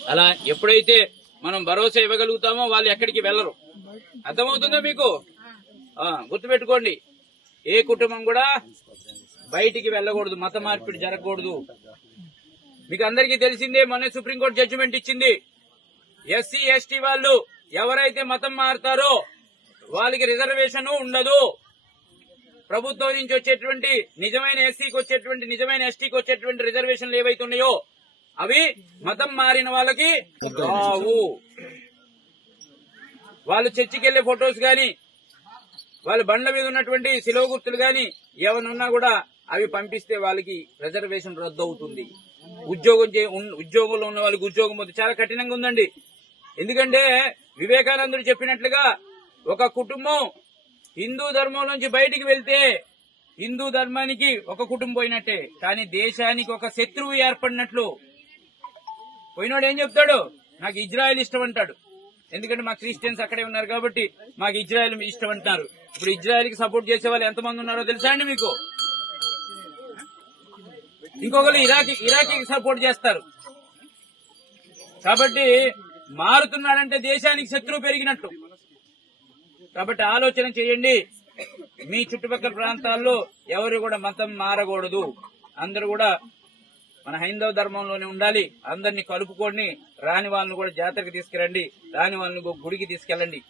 అలా ఎప్పుడైతే మనం భరోసా ఇవ్వగలుగుతామో వాళ్ళు ఎక్కడికి వెళ్లరు. అర్థమవుతుందా మీకు? గుర్తుపెట్టుకోండి, ఏ కుటుంబం కూడా బయటికి వెళ్ళకూడదు, మత మార్పిడి జరగకూడదు. మీకు అందరికీ తెలిసిందే, మొన్న సుప్రీంకోర్టు జడ్జిమెంట్ ఇచ్చింది. ఎస్సీ ఎస్టీ వాళ్ళు ఎవరైతే మతం మారుతారో వాళ్ళకి రిజర్వేషన్ ఉండదు. ప్రభుత్వం నుంచి వచ్చేటువంటి నిజమైన ఎస్సీకి వచ్చేటువంటి, నిజమైన ఎస్టీకి వచ్చేటువంటి రిజర్వేషన్లు ఏవైతే ఉన్నాయో అవి మతం మారిన వాళ్ళకి రావు. వాళ్ళు చర్చికి వెళ్లే ఫొటోస్ గాని, వాళ్ళ బండ్ల మీద ఉన్నటువంటి శిలువ గుర్తులు గాని ఏమన్నా కూడా అవి పంపిస్తే వాళ్ళకి రిజర్వేషన్ రద్దు అవుతుంది. ఉద్యోగంలో ఉన్న వాళ్ళకి ఉద్యోగం వద్దు. చాలా కఠినంగా ఉందండి. ఎందుకంటే వివేకానందుడు చెప్పినట్లుగా ఒక కుటుంబం హిందూ ధర్మం నుంచి బయటికి వెళ్తే హిందూ ధర్మానికి ఒక కుటుంబం పోయినట్టే, కానీ దేశానికి ఒక శత్రువు ఏర్పడినట్లు. పోయినోడు ఏం చెప్తాడు? నాకు ఇజ్రాయెల్ ఇష్టం అంటాడు. ఎందుకంటే మా క్రిస్టియన్స్ అక్కడే ఉన్నారు కాబట్టి మాకు ఇజ్రాయెల్ ఇష్టం అంటున్నారు. ఇప్పుడు ఇజ్రాయెల్ కి సపోర్ట్ చేసే వాళ్ళు ఎంతమంది ఉన్నారో తెలుసా అండి మీకు? ఇంకొకరు ఇరాకీకి సపోర్ట్ చేస్తారు. కాబట్టి మారుతున్నాడంటే దేశానికి శత్రువు పెరిగినట్టు. కాబట్టి ఆలోచన చేయండి. మీ చుట్టుపక్కల ప్రాంతాల్లో ఎవరు కూడా మతం మారకూడదు. అందరూ కూడా మన హైందవ ధర్మంలోనే ఉండాలి. అందరినీ కలుపుకొని రాని వాళ్ళని కూడా జాతరకు తీసుకెళ్ళండి, రాని వాళ్ళని గుడికి తీసుకెళ్ళండి.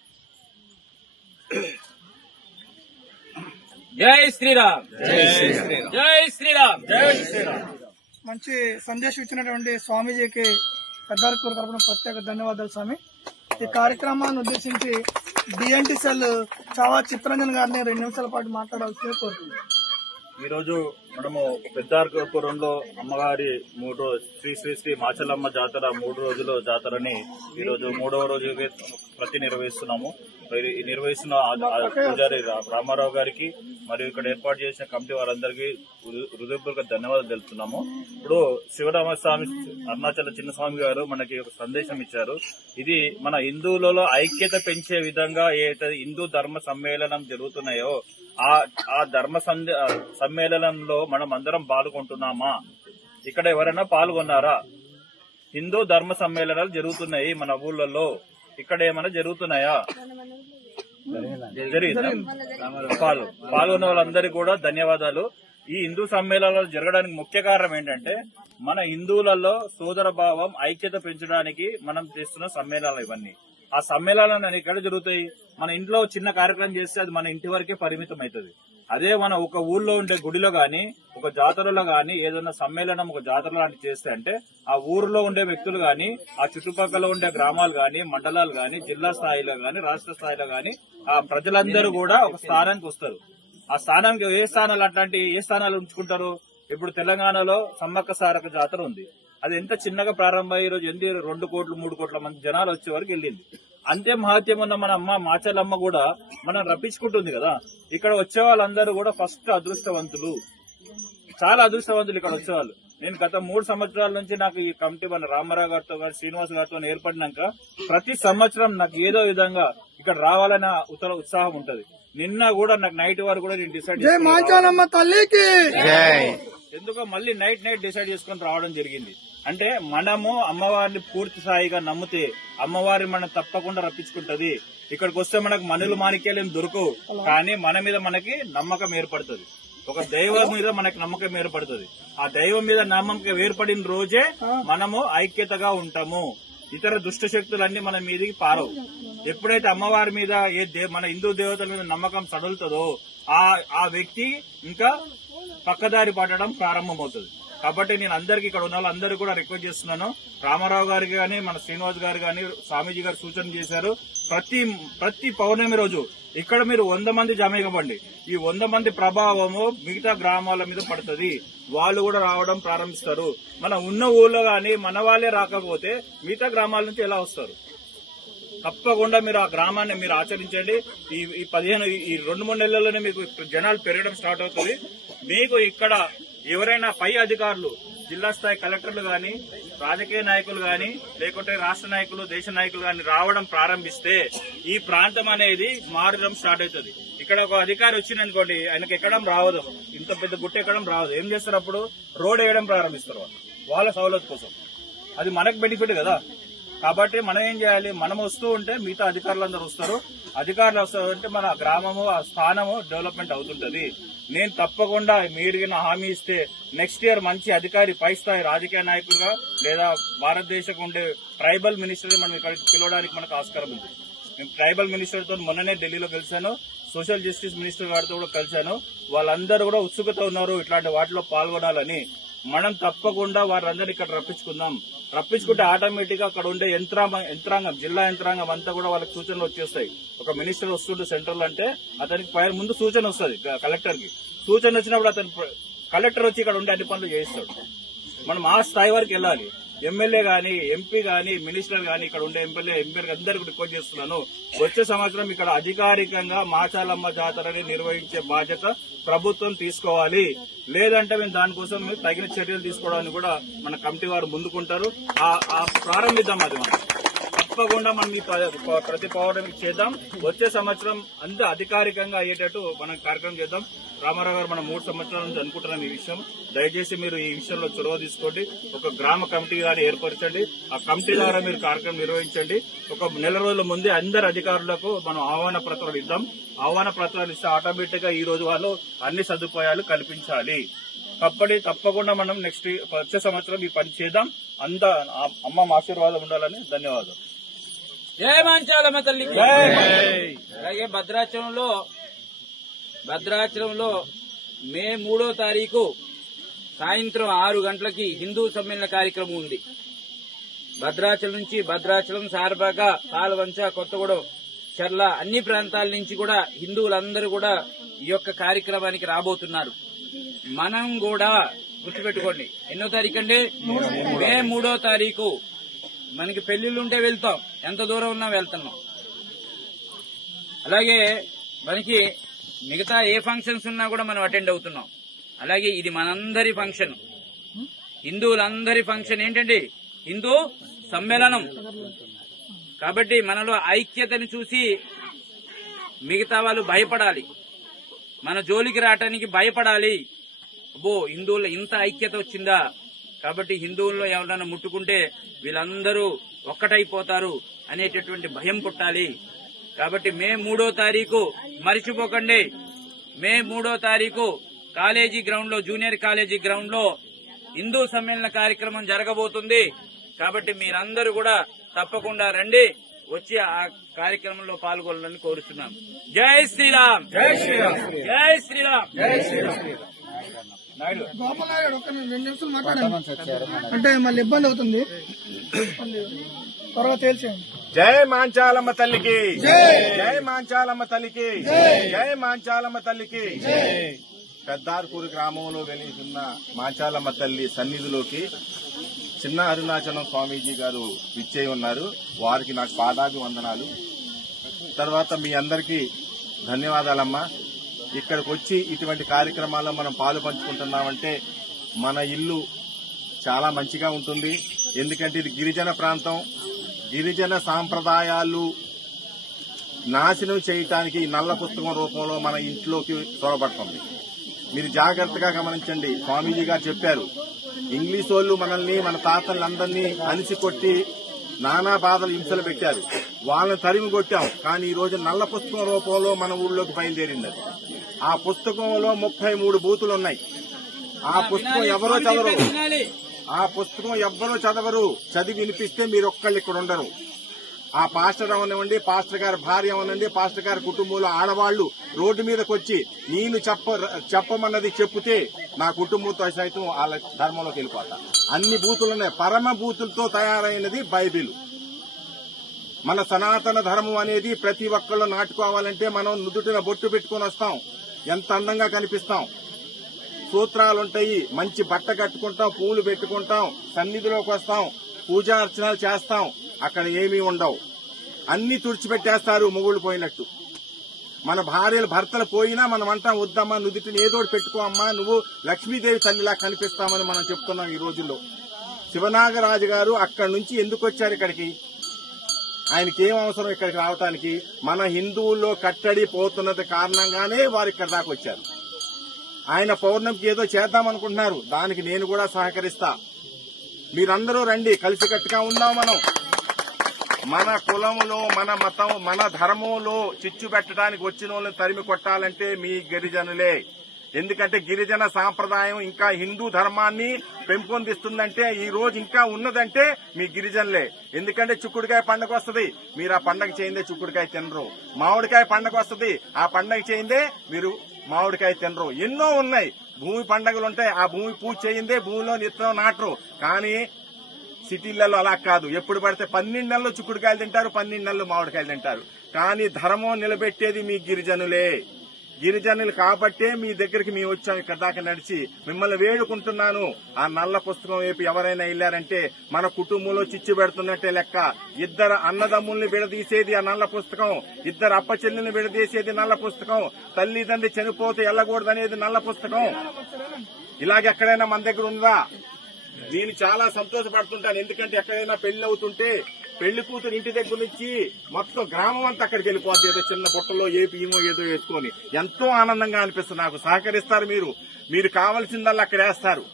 జై శ్రీరామ్, జై శ్రీరామ్, జై శ్రీరామ్, జై శ్రీరామ్. మంచి సందేశం ఇచ్చినటువంటి స్వామీజీకి పెద్దారకూరు తరపున ప్రత్యేక ధన్యవాదాలు స్వామి. ఈ కార్యక్రమాన్ని ఉద్దేశించి డిఎన్టీ సెల్ చాలా చిత్తరంజన్ గారిని 2 నిమిషాల పాటు మాట్లాడాల్సిందిగా కోరుతుంది. ఈ రోజు మనము పెద్దారపురంలో అమ్మగారి శ్రీ శ్రీ శ్రీ మాచలమ్మ జాతర 3 రోజుల జాతరని ఈ రోజు 3వ రోజు నిర్వహిస్తున్నాము. నిర్వహిస్తున్న పూజారి రామారావు గారికి మరియు ఇక్కడ ఏర్పాటు చేసిన కమిటీ వారందరికీ హృదయపూర్వక ధన్యవాదాలు తెలుపుతున్నాము. ఇప్పుడు శివరామస్వామి అరుణాచల చిన్నస్వామి గారు మనకి ఒక సందేశం ఇచ్చారు. ఇది మన హిందువులలో ఐక్యత పెంచే విధంగా ఏదైతే హిందూ ధర్మ సమ్మేళనం జరుగుతున్నాయో ఆ ధర్మ సమ్మేళనంలో మనం అందరం పాల్గొంటున్నామా? ఇక్కడ ఎవరైనా పాల్గొన్నారా? హిందూ ధర్మ సమ్మేళనాలు జరుగుతున్నాయి మన ఊళ్ళల్లో. ఇక్కడ ఏమైనా జరుగుతున్నాయా? జరిగిందా? పాల్గొన్న వాళ్ళందరికీ కూడా ధన్యవాదాలు. ఈ హిందూ సమ్మేళనాలు జరగడానికి ముఖ్య కారణం ఏంటంటే మన హిందువులలో సోదర భావం, ఐక్యత పెంచడానికి మనం చేస్తున్న సమ్మేళనాలు ఇవన్నీ. ఆ సమ్మేళనాలు ఎక్కడ జరుగుతాయి? మన ఇంట్లో చిన్న కార్యక్రమం చేస్తే అది మన ఇంటి వరకే పరిమితం అవుతుంది. అదే మన ఒక ఊళ్ళో ఉండే గుడిలో గాని, ఒక జాతరలో గాని ఏదైనా సమ్మేళనం, ఒక జాతర లాంటి చేస్తే అంటే ఆ ఊరిలో ఉండే వ్యక్తులు గాని, ఆ చుట్టుపక్కల ఉండే గ్రామాలు గాని, మండలాలు గాని, జిల్లా స్థాయిలో గాని, రాష్ట్ర స్థాయిలో గాని ఆ ప్రజలందరూ కూడా ఒక స్థానానికి వస్తారు. ఆ స్థానానికి ఏ స్థానాలు ఉంచుకుంటారు? ఇప్పుడు తెలంగాణలో సమ్మక్క సారక్క జాతర ఉంది. అది ఎంత చిన్నగా ప్రారంభమై ఈ రోజు 2 కోట్లు 3 కోట్ల మంది జనాలు వచ్చే వరకు వెళ్ళింది. అంతే మహత్యం ఉన్న మన అమ్మ మాచలమ్మ కూడా మనం రప్పించుకుంటుంది కదా. ఇక్కడ వచ్చే వాళ్ళందరూ కూడా ఫస్ట్ అదృష్టవంతులు, చాలా అదృష్టవంతులు ఇక్కడ వచ్చేవాళ్ళు. నేను గత 3 సంవత్సరాల నుంచి నాకు ఈ కమిటీ మన రామారావు గారితో గారు, శ్రీనివాస్ గారితో ఏర్పడినాక ప్రతి సంవత్సరం నాకు ఏదో విధంగా ఇక్కడ రావాలనే ఉత్సాహం ఉంటది. నిన్న కూడా నాకు నైట్ వరకు కూడా నేను డిసైడ్ ఎందుకో మళ్ళీ నైట్ డిసైడ్ చేసుకుని రావడం జరిగింది. అంటే మనము అమ్మవారిని పూర్తి స్థాయిగా నమ్మితే అమ్మవారి మనం తప్పకుండా రప్పించుకుంటది. ఇక్కడికి వస్తే మనకు మనులు మాణిక్యాలేం దొరకవు, కానీ మన మీద మనకి నమ్మకం ఏర్పడుతుంది. ఒక దైవం మీద మనకి నమ్మకం ఏర్పడుతుంది. ఆ దైవం మీద నమ్మకం ఏర్పడిన రోజే మనము ఐక్యతగా ఉంటాము. ఇతర దుష్ట శక్తులన్నీ మన మీదకి పారవు. ఎప్పుడైతే అమ్మవారి మీద మన హిందూ దేవతల మీద నమ్మకం సడులుతుందో ఆ వ్యక్తి ఇంకా పక్కదారి పట్టడం ప్రారంభమవుతుంది. కాబట్టి నేను అందరికీ ఇక్కడ ఉన్న వాళ్ళందరూ కూడా రిక్వెస్ట్ చేస్తున్నాను. రామారావు గారికి గాని, మన శ్రీనివాస్ గారు గాని, స్వామీజీ గారు సూచన చేశారు. ప్రతి పౌర్ణమి రోజు ఇక్కడ మీరు 100 మంది జమ ఇవ్వండి. ఈ 100 మంది ప్రభావము మిగతా గ్రామాల మీద పడుతుంది. వాళ్ళు కూడా రావడం ప్రారంభిస్తారు. మన ఉన్న ఊళ్ళో గాని మన వాళ్ళే రాకపోతే మిగతా గ్రామాల నుంచి ఎలా వస్తారు? తప్పకుండా మీరు ఆ గ్రామాన్ని మీరు ఆచరించండి. ఈ 2-3 నెలల్లోనే మీకు జనాలు పెరగడం స్టార్ట్ అవుతుంది. మీకు ఇక్కడ ఎవరైనా పై అధికారులు, జిల్లా స్థాయి కలెక్టర్లు గాని, రాజకీయ నాయకులు గాని, లేకుంటే రాష్ట్ర నాయకులు, దేశ నాయకులు గాని రావడం ప్రారంభిస్తే ఈ ప్రాంతం అనేది మారడం స్టార్ట్ అవుతుంది. ఇక్కడ ఒక అధికారి వచ్చిందనుకోండి, ఆయనకు ఎక్కడం రావదు, ఇంత పెద్ద గుట్ట ఎక్కడం రావదు. ఏం చేస్తారు? అప్పుడు రోడ్ వేయడం ప్రారంభిస్తారు వాళ్ళ సౌలత్ కోసం. అది మనకు బెనిఫిట్ కదా. కాబట్టి మనం ఏం చేయాలి, మనం వస్తూ ఉంటే మిగతా అధికారులందరూ వస్తారు. అధికారులు వస్తారు అంటే మన గ్రామము ఆ స్థానము డెవలప్మెంట్ అవుతుంటది. నేను తప్పకుండా మీరు హామీ ఇస్తే నెక్స్ట్ ఇయర్ మంచి అధికారి, పై స్థాయి రాజకీయ నాయకులుగా లేదా భారతదేశం ఉండే ట్రైబల్ మినిస్టర్ మనం ఇక్కడ పిలవడానికి మనకు ఆస్కారం ఉంది. నేను ట్రైబల్ మినిస్టర్ తో మొన్ననే ఢిల్లీలో కలిశాను, సోషల్ జస్టిస్ మినిస్టర్ గారితో కూడా కలిశాను. వాళ్ళందరూ కూడా ఉత్సుకత ఉన్నారు ఇట్లాంటి వాటిలో పాల్గొనాలని. మనం తప్పకుండా వారందరినీ ఇక్కడ రప్పించుకుంటే ఆటోమేటిక్ గా అక్కడ ఉండే యంత్రాంగం, జిల్లా యంత్రాంగం అంతా కూడా వాళ్ళకి సూచనలు వచ్చేస్తాయి. ఒక మినిస్టర్ వస్తుంటే సెంట్రల్ అంటే అతనికి ముందు సూచన వస్తుంది కలెక్టర్ కి. సూచన వచ్చినప్పుడు అతను కలెక్టర్ వచ్చి ఇక్కడ ఉండే అన్ని పనులు చేయిస్తాడు. మనం ఆ స్థాయి వరకు వెళ్ళాలి. ఎమ్మెల్యే గాని, ఎంపీ గాని, మినిస్టర్ గాని, ఇక్కడ ఉండే ఎంపీ అందరికీ రిక్వెస్ట్ చేస్తున్నాను, వచ్చే సంవత్సరం ఇక్కడ అధికారికంగా మాచాలమ్మ జాతరని నిర్వహించే బాధ్యత ప్రభుత్వం తీసుకోవాలి. లేదంటే మేము దానికోసం తగిన చర్యలు తీసుకోవడానికి కూడా మన కమిటీ వారు ముందుకుంటారు. ప్రారంభిద్దాం. అది మనం తప్పకుండా మనం ఈ ప్రతి పౌర్ణమి చేద్దాం. వచ్చే సంవత్సరం అంతా అధికారికంగా అయ్యేటట్టు మనం కార్యక్రమం చేద్దాం. రామారావు గారు మనం 3 సంవత్సరాల నుంచి అనుకుంటున్నాం ఈ విషయం. దయచేసి మీరు ఈ విషయంలో చొరవ తీసుకోండి. ఒక గ్రామ కమిటీ గాని ఏర్పరచండి. ఆ కమిటీ ద్వారా మీరు కార్యక్రమం నిర్వహించండి. ఒక నెల రోజుల ముందే అందరు అధికారులకు మనం ఆహ్వాన పత్రాలు ఇద్దాం. ఆహ్వాన పత్రాలు ఇస్తే ఆటోమేటిక్ గా ఈ రోజు వాళ్ళు అన్ని సదుపాయాలు కల్పించాలి. తప్పకుండా మనం నెక్స్ట్ వచ్చే సంవత్సరం ఈ పని చేద్దాం. అంతా అమ్మ ఆశీర్వాదం ఉండాలని. ధన్యవాదాలు. జై మాంచాలమ్మ తల్లికి. అలాగే భద్రాచలంలో మే 3వ తారీఖు సాయంత్రం 6 గంటలకి హిందూ సమ్మేళన కార్యక్రమం ఉంది. భద్రాచలం, సారబాగ, పాలవంచ, కొత్తగూడెం, చర్ల అన్ని ప్రాంతాల నుంచి కూడా హిందువులందరూ కూడా ఈ యొక్క కార్యక్రమానికి రాబోతున్నారు. మనం కూడా గుర్తుపెట్టుకోండి, ఎన్నో తారీఖు అండి? మే 3వ తారీఖు. మనకి పెళ్లిళ్ళుంటే వెళ్తాం, ఎంత దూరం ఉన్నా వెళ్తున్నాం. అలాగే మనకి మిగతా ఏ ఫంక్షన్స్ ఉన్నా కూడా మనం అటెండ్ అవుతున్నాం. అలాగే ఇది మనందరి ఫంక్షన్, హిందువులందరి ఫంక్షన్. ఏంటండి? హిందూ సమ్మేళనం. కాబట్టి మనలో ఐక్యతను చూసి మిగతా వాళ్ళు భయపడాలి, మన జోలికి రావటానికి భయపడాలి. అబ్బో, హిందువుల్లో ఇంత ఐక్యత వచ్చిందా, కాబట్టి హిందువుల్లో ఎవరైనా ముట్టుకుంటే వీళ్ళందరూ ఒక్కటైపోతారు అనేటటువంటి భయం పుట్టాలి. కాబట్టి మే 3వ తారీఖు మరిచిపోకండి. మే 3వ తారీఖు కాలేజీ గ్రౌండ్ లో, జూనియర్ కాలేజీ గ్రౌండ్ లో హిందూ సమ్మేళన కార్యక్రమం జరగబోతుంది. కాబట్టి మీరందరూ కూడా తప్పకుండా రండి, వచ్చి ఆ కార్యక్రమంలో పాల్గొనాలని కోరుతున్నాం. జై శ్రీరామ్. జై శ్రీరామ్. జై శ్రీరామ్. జై శ్రీరామ్. గోపాల్ నాయుడు ఒక 2 నిమిషాలు మాట్లాడండి, అంటే మళ్ళీ ఇబ్బంది అవుతుంది. త్వరగా తేల్చేయండి. జై మాంచాలమ్మ తల్లికి, జై మాంచాలమ్మ తల్లికి, జై మాంచాలమ్మ తల్లికి. పెద్దార్కూరు గ్రామంలో వెలిసిన మాంచాలమ్మ తల్లి సన్నిధిలోకి చిన్న అరుణాచలం స్వామీజీ గారు ఇచ్చేయి ఉన్నారు. వారికి నాకు పాదాభివందనాలు. తర్వాత మీ అందరికీ ధన్యవాదాలమ్మా. ఇక్కడికి వచ్చి ఇటువంటి కార్యక్రమాల్లో మనం పాలు పంచుకుంటున్నామంటే మన ఇల్లు చాలా మంచిగా ఉంటుంది. ఎందుకంటే ఇది గిరిజన ప్రాంతం. గిరిజన సాంప్రదాయాలు నాశనం చేయటానికి నల్ల పుస్తకం రూపంలో మన ఇంట్లోకి చొరబడుతుంది. మీరు జాగ్రత్తగా గమనించండి. స్వామీజీ గారు చెప్పారు, ఇంగ్లీష్ వాళ్ళు మనల్ని, మన తాతలందరినీ అనిసి కొట్టి నానా బాధలు, హింసలు పెట్టారు. వాళ్ళని తరిమి కొట్టాం. కానీ ఈ రోజు నల్ల పుస్తకం రూపంలో మన ఊళ్ళోకి బయలుదేరింది. ఆ పుస్తకంలో 33 బూతులున్నాయి. ఆ పుస్తకం ఎవరో చదవరు. చదివి వినిపిస్తే మీరు ఒక్కళ్ళు ఇక్కడ ఉండరు. ఆ పాస్టర్ అవనివ్వండి, పాస్టర్ గారి భార్య అవనండి, పాస్టర్ గారి కుటుంబంలో ఆడవాళ్లు రోడ్డు మీదకి వచ్చి నేను చెప్పమన్నది చెప్తే నా కుటుంబంతో సైతం వాళ్ళ ధర్మంలోకి వెళ్ళిపోతా. అన్ని బూతులున్నాయి. పరమ బూతులతో తయారైనది బైబిల్. మన సనాతన ధర్మం అనేది ప్రతి ఒక్కళ్ళు నాటుకోవాలంటే మనం నుదుటిన బొట్టు పెట్టుకుని వస్తాం, ఎంత అందంగా కనిపిస్తాం. సూత్రాలుంటాయి, మంచి బట్ట కట్టుకుంటాం, పూలు పెట్టుకుంటాం, సన్నిధిలోకి వస్తాం, పూజా అర్చనలు చేస్తాం. అక్కడ ఏమీ ఉండవు, అన్ని తుడిచిపెట్టేస్తారు మొగుళ్ళు పోయినట్టు. మన భర్తలు పోయినా మనం అంటాం, వద్దమ్మా నుదుటిని ఏదోటి పెట్టుకో అమ్మా, నువ్వు లక్ష్మీదేవి తల్లిలా కనిపిస్తామని మనం చెప్తున్నాం ఈ రోజుల్లో. శివనాగరాజు గారు అక్కడి నుంచి ఎందుకు వచ్చారు ఇక్కడికి? ఆయనకి ఏం అవసరం ఇక్కడికి రావటానికి? మన హిందువుల్లో కట్టడి పోతున్నది కారణంగానే వారు ఇక్కడ దాకా వచ్చారు. ఆయన పౌర్ణమికి ఏదో చేద్దామనుకుంటున్నారు, దానికి నేను కూడా సహకరిస్తా. మీరందరూ రండి, కలిసికట్టుగా ఉందాం మనం. మన కులములో, మన మతం, మన ధర్మంలో చిచ్చు పెట్టడానికి వచ్చిన వాళ్ళని తరిమి కొట్టాలంటే మీ గిరిజనులే. ఎందుకంటే గిరిజన సాంప్రదాయం ఇంకా హిందూ ధర్మాన్ని పెంపొందిస్తుందంటే ఈ రోజు ఇంకా ఉన్నదంటే మీ గిరిజనులే. ఎందుకంటే చుక్కుడుకాయ పండుగ వస్తుంది, మీరు ఆ పండగ చేయిందే చుక్కుడుకాయ తినరు. మామిడికాయ పండుగ వస్తుంది, ఆ పండగ చేయిందే మీరు మామిడికాయ తినరు. ఎన్నో ఉన్నాయి భూమి పండుగలు ఉంటాయి, ఆ భూమి పూజ చేయిందే భూమిలో నిత్యం నాటరు. కానీ సిటీలలో అలా కాదు, ఎప్పుడు పడితే 12 నెలలు చుక్కుడుకాయలు తింటారు, 12 నెలలు మామిడికాయలు తింటారు. కానీ ధర్మం నిలబెట్టేది మీ గిరిజనులే. గిరిజనులు కాబట్టే మీ దగ్గరికి మేము వచ్చాం, ఇక్కడ దాకా నడిచి మిమ్మల్ని వేడుకుంటున్నాను. ఆ నల్ల పుస్తకం వైపు ఎవరైనా వెళ్లారంటే మన కుటుంబంలో చిచ్చు పెడుతున్నట్టే లెక్క. ఇద్దరు అన్నదమ్ముల్ని విడదీసేది ఆ నల్ల పుస్తకం, ఇద్దరు అప్పచెల్లిని విడదీసేది నల్ల పుస్తకం, తల్లిదండ్రి చనిపోతే వెళ్ళకూడదనేది నల్ల పుస్తకం. ఇలాగెక్కడైనా మన దగ్గర ఉందా? నేను చాలా సంతోషపడుతుంటాను, ఎందుకంటే ఎక్కడైనా పెళ్లి అవుతుంటే పెళ్లి కూతురు ఇంటి దగ్గర నుంచి మొత్తం గ్రామం అంతా అక్కడికి వెళ్ళిపోద్ది, ఏదో చిన్న బుట్టలో ఏ బియ్యమో ఏదో వేసుకొని. ఎంతో ఆనందంగా అనిపిస్తుంది నాకు. సహకరిస్తారు మీరు, మీరు కావాల్సిందల్లా అక్కడ వేస్తారు.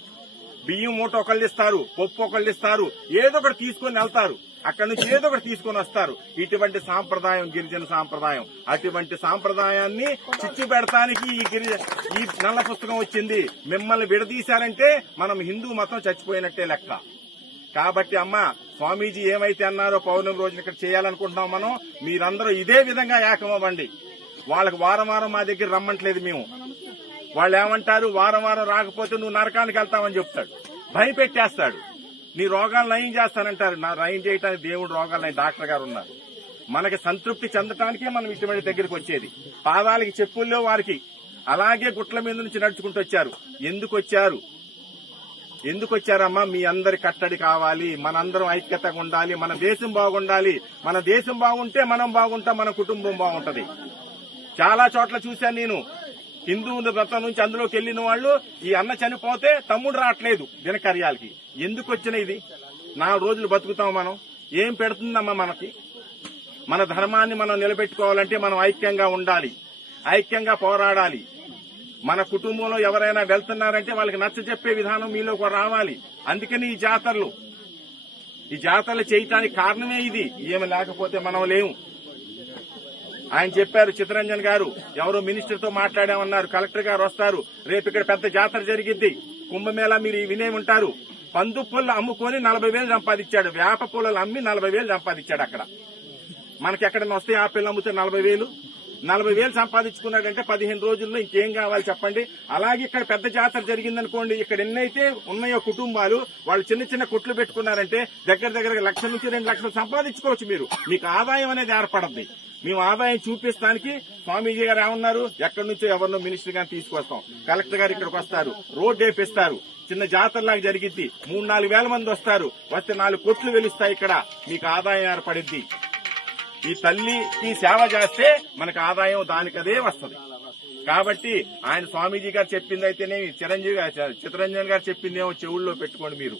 బియ్యం మూట ఒకళ్ళు ఇస్తారు, పప్పు ఒకళ్ళు ఇస్తారు, ఏదో ఒకటి తీసుకొని వెళ్తారు, అక్కడి నుంచి ఏదో ఒకటి తీసుకొని వస్తారు. ఇటువంటి సాంప్రదాయం గిరిజన సాంప్రదాయం. అటువంటి సాంప్రదాయాన్ని చిచ్చు పెడతానికి ఈ నల్ల పుస్తకం వచ్చింది. మిమ్మల్ని విడదీశారంటే మనం హిందూ మతం చచ్చిపోయినట్టే లెక్క. కాబట్టి అమ్మ, స్వామీజీ ఏమైతే అన్నారో పౌర్ణమి రోజున ఇక్కడ చేయాలనుకుంటున్నాం మనం, మీరందరూ ఇదే విధంగా ఏకమవ్వండి. వాళ్ళకి వారం వారం మా దగ్గర రమ్మంటలేదు మేము. వాళ్ళు ఏమంటారు, వారం వారం రాకపోతే నువ్వు నరకానికి వెళ్తావని చెప్తాడు, భయపెట్టేస్తాడు. నీ రోగాలు నయం చేస్తానంటారు. నా నయం చేయడానికి దేవుడు రోగాలు నయం డాక్టర్ గారు ఉన్నారు. మనకి సంతృప్తి చెందటానికే మనం ఇటువంటి దగ్గరికి వచ్చేది. పాదాలకి చెప్పుల్లో వారికి అలాగే గుట్ల మీద నుంచి నడుచుకుంటూ వచ్చారు. ఎందుకు వచ్చారమ్మా? మీ అందరి కట్టడి కావాలి, మనందరం ఐక్యతగా ఉండాలి, మన దేశం బాగుండాలి. మన దేశం బాగుంటే మనం బాగుంటాం, మన కుటుంబం బాగుంటది. చాలా చోట్ల చూశాను నేను, హిందూ వ్రతం నుంచి అందులోకి వెళ్లిన వాళ్ళు ఈ అన్న చనిపోతే తమ్ముడు రావట్లేదు దినకార్యాలకి. ఎందుకు వచ్చిన ఇది? 4 రోజులు బతుకుతాం మనం, ఏం పెడుతుందమ్మా మనకి? మన ధర్మాన్ని మనం నిలబెట్టుకోవాలంటే మనం ఐక్యంగా ఉండాలి, ఐక్యంగా పోరాడాలి. మన కుటుంబంలో ఎవరైనా వెళ్తున్నారంటే వాళ్ళకి నచ్చ చెప్పే విధానం మీలో రావాలి. అందుకని ఈ జాతరలు చేయటానికి కారణమే ఇది. ఏమి లేకపోతే మనం లేము. ఆయన చెప్పారు, చిత్తరంజన్ గారు ఎవరో మినిస్టర్ తో మాట్లాడామన్నారు, కలెక్టర్ గారు వస్తారు, రేపు ఇక్కడ పెద్ద జాతర జరిగిద్ది, కుంభమేళా మీరు వినే ఉంటారు. పందు పుల్ల అమ్ముకొని 40,000 సంపాదించాడు, వేప పుల్లలు అమ్మి 40,000 సంపాదించాడు. అక్కడ మనకి ఎక్కడన్నా వస్తే ఆ పిల్ల అమ్మితే 40,000 సంపాదించుకున్నాడంటే 15 రోజుల్లో ఇంకేం కావాలి చెప్పండి. అలాగే ఇక్కడ పెద్ద జాతర జరిగిందనుకోండి, ఇక్కడ ఎన్నైతే ఉన్నాయో కుటుంబాలు, వాళ్ళు చిన్న చిన్న కొట్లు పెట్టుకున్నారంటే దగ్గర 1 నుంచి 2 లక్షలు సంపాదించుకోవచ్చు. మీకు ఆదాయం అనేది ఏర్పడద్ది. మేము ఆదాయం చూపిస్తానికి స్వామీజీ గారు ఏమన్నారు, ఎక్కడి నుంచో ఎవరినో మినిస్టర్ గారిని తీసుకొస్తాం, కలెక్టర్ గారు ఇక్కడికి వస్తారు, రోడ్డు వేపిస్తారు, చిన్న జాతరలాగా జరిగిద్ది, 3-4 వేల మంది వస్తారు, వస్తే 4 కోట్లు వెలుస్తాయి. ఇక్కడ మీకు ఆదాయం ఏర్పడిద్ది. ఈ తల్లికి సేవ చేస్తే మనకు ఆదాయం దానికదే వస్తుంది. కాబట్టి ఆయన స్వామీజీ గారు చెప్పింది అయితేనే, చిత్తరంజన్ గారు చెప్పిందేమో చెవుల్లో పెట్టుకోండి. మీరు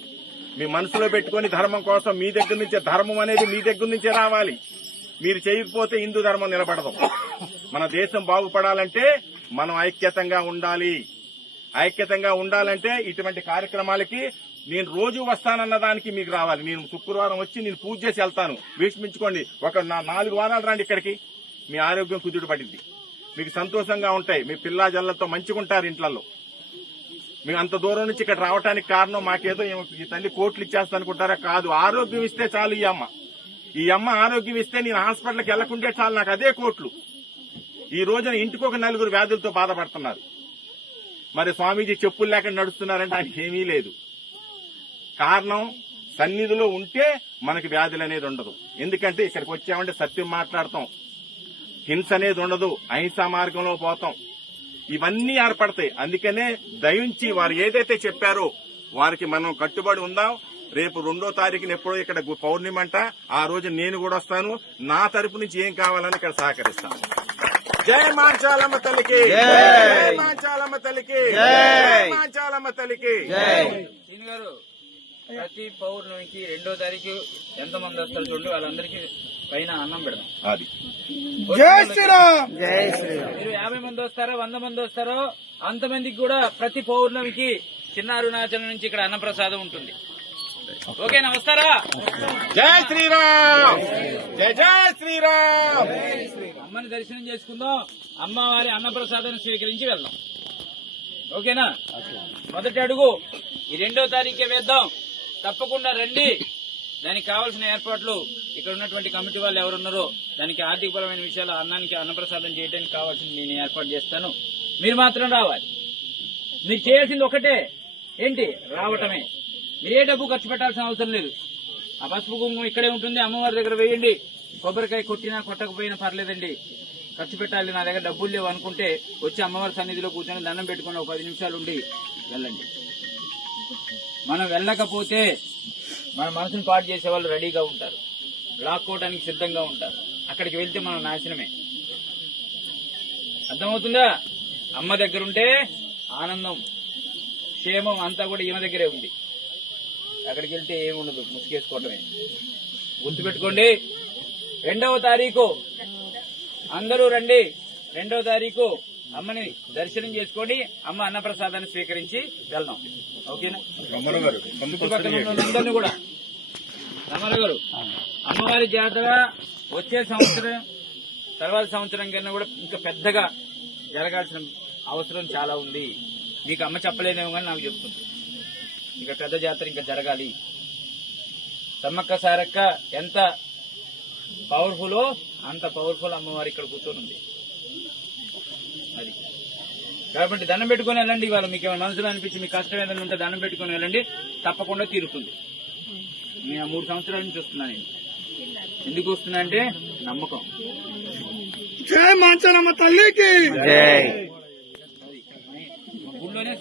మీ మనసులో పెట్టుకుని ధర్మం కోసం మీ దగ్గర నుంచే, ధర్మం అనేది మీ దగ్గర నుంచే రావాలి. మీరు చేయకపోతే హిందూ ధర్మం నిలబడదు. మన దేశం బాగుపడాలంటే మనం ఐక్యతంగా ఉండాలి. ఐక్యతంగా ఉండాలంటే ఇటువంటి కార్యక్రమాలకి నేను రోజు వస్తానన్న దానికి మీకు రావాలి. నేను శుక్రవారం వచ్చి నేను పూజ చేసి వెళ్తాను, వీక్షించుకోండి. 4 వారాలు రండి ఇక్కడికి, మీ ఆరోగ్యం కుదుట పడింది, మీకు సంతోషంగా ఉంటాయి, మీ పిల్లా జల్లతో మంచిగుంటారు ఇంట్లలో. మేము అంత దూరం నుంచి ఇక్కడ రావడానికి కారణం మాకేదో ఈ తల్లి కోట్లు ఇచ్చేస్తానుకుంటారా? కాదు, ఆరోగ్యం ఇస్తే చాలు. ఈ అమ్మ ఆరోగ్యం ఇస్తే నేను హాస్పిటల్కి వెళ్లకుంటే చాలు, నాకు అదే కోట్లు. ఈ రోజున ఇంటికి 4 వ్యాధులతో బాధపడుతున్నారు. మరి స్వామీజీ చెప్పులు లేకుండా నడుస్తున్నారంటే ఆయనకి ఏమీ లేదు. కారణం, సన్నిధిలో ఉంటే మనకి వ్యాధులు అనేది ఉండదు. ఎందుకంటే ఇక్కడికి వచ్చామంటే సత్యం మాట్లాడతాం, హింస అనేది ఉండదు, అహింసా మార్గంలో పోతాం, ఇవన్నీ ఏర్పడతాయి. అందుకనే దయించి వారు ఏదైతే చెప్పారో వారికి మనం కట్టుబడి ఉందాం. రేపు 2వ తారీఖున ఎప్పుడో ఇక్కడ పౌర్ణమి అంట, ఆ రోజు నేను కూడా వస్తాను. నా తరపు నుంచి ఏం కావాలని ఇక్కడ సహకరిస్తాను. జై మాంచాలమ్మ తల్లికి, జై మాంచాలమ్మ తల్లికి, జై మాంచాలమ్మ తల్లికి. సీన్ గారు, ప్రతి పౌర్ణమికి 2వ తారీఖు ఎంతమంది వస్తారు చూడండి, వాళ్ళందరికీ పైన అన్నం పెడదాం. అది జై శ్రీరామ్. మీరు 50 మంది వస్తారో 100 మంది వస్తారో అంతమందికి కూడా ప్రతి పౌర్ణమికి చిన్న అరుణాచలం నుంచి ఇక్కడ అన్నప్రసాదం ఉంటుంది. ఓకేనా, వస్తారా? జై శ్రీరామ్, జై జై శ్రీరామ్. అమ్మని దర్శనం చేసుకుందాం, అమ్మవారి అన్నప్రసాదాన్ని స్వీకరించి వెళ్దాం. ఓకేనా? మొదటి అడుగు ఈ 2వ తారీఖే వేద్దాం. తప్పకుండా రండి. దానికి కావాల్సిన ఏర్పాట్లు ఇక్కడ ఉన్నటువంటి కమిటీ వాళ్ళు ఎవరున్నారో దానికి ఆర్థికపరమైన విషయాలు అన్నానికి అన్నప్రసాదం చేయడానికి కావాల్సింది నేను ఏర్పాటు చేస్తాను. మీరు మాత్రం రావాలి. మీరు చేయాల్సింది ఒకటే, ఏంటి? రావటమే. మీరే డబ్బు ఖర్చు పెట్టాల్సిన అవసరం లేదు. ఆ పసుపు కుంకుమ ఇక్కడే ఉంటుంది, అమ్మవారి దగ్గర వేయండి. కొబ్బరికాయ కొట్టినా కొట్టకపోయినా పర్లేదండి. ఖర్చు పెట్టాలి, నా దగ్గర డబ్బులు లేవు అనుకుంటే వచ్చి అమ్మవారి సన్నిధిలో కూర్చొని దండం పెట్టుకుని ఒక 10 నిమిషాలు ఉండి వెళ్ళండి. మనం వెళ్ళకపోతే మన మనసును పాటు చేసే వాళ్ళు రెడీగా ఉంటారు, లాక్కోవడానికి సిద్ధంగా ఉంటారు. అక్కడికి వెళ్తే మనం నాశనమే. అర్థమవుతుందా? అమ్మ దగ్గర ఉంటే ఆనందం, క్షేమం అంతా కూడా ఈమె దగ్గరే ఉంది. అక్కడికి వెళ్తే ఏముండదు, ముసుగేసుకోవటమే. గుర్తుపెట్టుకోండి. 2వ తారీఖు అందరూ రండి. 2వ తారీఖు అమ్మని దర్శనం చేసుకోండి, అమ్మ అన్నప్రసాదాన్ని స్వీకరించి వెళ్దాం. ఓకేనా? చుట్టుపక్కల ఉన్న అందరినీ కూడా రమణ గారు అమ్మవారి జాతర వచ్చే సంవత్సరం తర్వాత సంవత్సరం కన్నా కూడా ఇంకా పెద్దగా జరగాల్సిన అవసరం చాలా ఉంది. మీకు అమ్మ చెప్పలేదేమో కానీ నాకు చెప్తుంది. ఇంకా పెద్ద జాతర ఇంకా జరగాలి. సమ్మక్క సారక్క ఎంత పవర్ఫుల్లో అంత పవర్ఫుల్ అమ్మవారి ఇక్కడ కూర్చొని ఉంది. అది కాబట్టి దండం పెట్టుకుని వెళ్ళండి. ఇవాళ మీకు ఏమైనా మనసులో అనిపించి మీ కష్టం ఏదైనా ఉంటే దండం పెట్టుకుని వెళ్ళండి, తప్పకుండా తీరుతుంది. నేను 3 సంవత్సరాల నుంచి వస్తున్నా. నేను ఎందుకు వస్తున్నా అంటే నమ్మకం. జై మాంచాలమ్మ తల్లికి. ఊళ్ళోనే